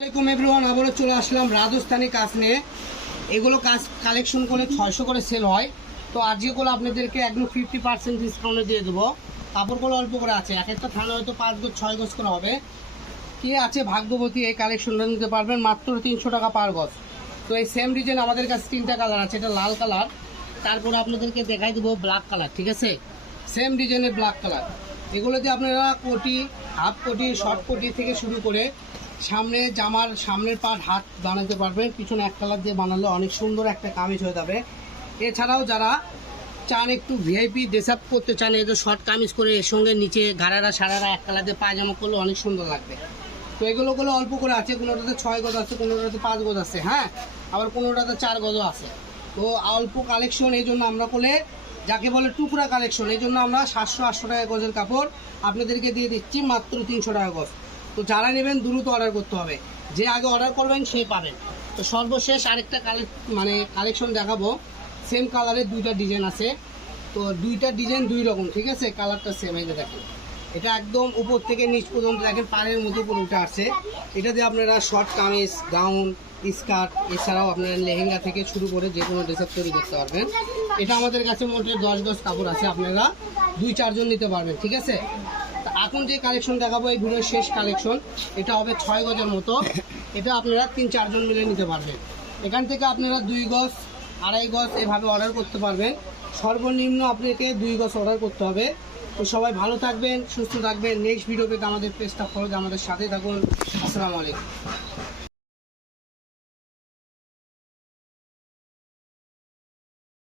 আসসালামু আলাইকুম এভরিওয়ান, আবারও চলে আসলাম রাজস্থানী কাজ নিয়ে। এগুলো কাজ কালেকশন করে 600 করে সেল হয়। তো আজকেগুলো আপনাদেরকে একদম 50% ডিসকাউন্টে দিয়ে দেবো। কাপড়গুলো অল্প করে আছে, এক একটা থানা হয়তো 5 গজ 6 গজ করে হবে। কি আছে ভাগ্যবতী এই কালেকশনটা নিতে পারবেন মাত্র 300 টাকা পার গজ। তো এই সেম ডিজাইন আমাদের কাছে 3টা কালার আছে, এটা লাল কালার, তারপরে আপনাদেরকে দেখাই দেবো ব্ল্যাক কালার। ঠিক আছে, সেম ডিজাইনের ব্ল্যাক কালার। এগুলোতে আপনারা কোটি, হাফ কোটি, শর্ট কোটি থেকে শুরু করে সামনে জামার সামনের পার্ট হাত বানাতে পারবেন। পিছনে এক কালার দিয়ে বানালে অনেক সুন্দর একটা কামিজ হয়ে যাবে। এছাড়াও যারা চান একটু ভিআইপি ড্রেস আপ করতে চান, এই যে শর্ট কামিজ করে এর সঙ্গে নিচে ঘাড়ারা সারারা এক কালার দিয়ে পায়জামা করলে অনেক সুন্দর লাগবে। তো এগুলো অল্প করে আছে, কোনোটাতে 6 গজ আছে, কোনোটাতে 5 গজ আছে, হ্যাঁ, আবার কোনোটাতে 4 গজও আছে। তো অল্প কালেকশন, এই জন্য আমরা বলে যাকে বলে টুকরা কালেকশন, এই জন্য আমরা 700-800 টাকা গজের কাপড় আপনাদেরকে দিয়ে দিচ্ছি মাত্র 300 টাকা গজ। তো যারা নেবেন দ্রুত অর্ডার করতে হবে, যে আগে অর্ডার করবেন সে পাবেন। তো সর্বশেষ আরেকটা কালেকশন দেখাবো। সেম কালারের 2টা ডিজাইন আছে। তো 2টা ডিজাইন 2 রকম, ঠিক আছে, কালারটা সেম। এই যে দেখেন, এটা একদম উপর থেকে নিচ পর্যন্ত দেখেন পাড়ের মধ্যে উপরে উঠে আসছে। এটা দিয়ে আপনারা শর্ট কামিজ, গাউন, স্কার্ট, এছাড়াও আপনারা লেহেঙ্গা থেকে শুরু করে যে কোনো ড্রেস তৈরি করতে পারবেন। এটা আমাদের কাছে মোটে 10 গজ কাপড় আছে, আপনারা 2-4 জন নিতে পারবেন। ঠিক আছে, এখন যে কালেকশন দেখাবো এই ভিডিওর শেষ কালেকশন, এটা হবে 6 গজের মতো। এটা আপনারা 3-4 জন মিলে নিতে পারবেন। এখান থেকে আপনারা 2 গজ, 2.5 গজ এভাবে অর্ডার করতে পারবেন। সর্বনিম্ন আপনাকে 2 গজ অর্ডার করতে হবে। তো সবাই ভালো থাকবেন, সুস্থ থাকবেন। নেক্সট ভিডিও পেতে আমাদের পেজটা ফলো, আমাদের সাথে থাকুন। আসসালামু আলাইকুম।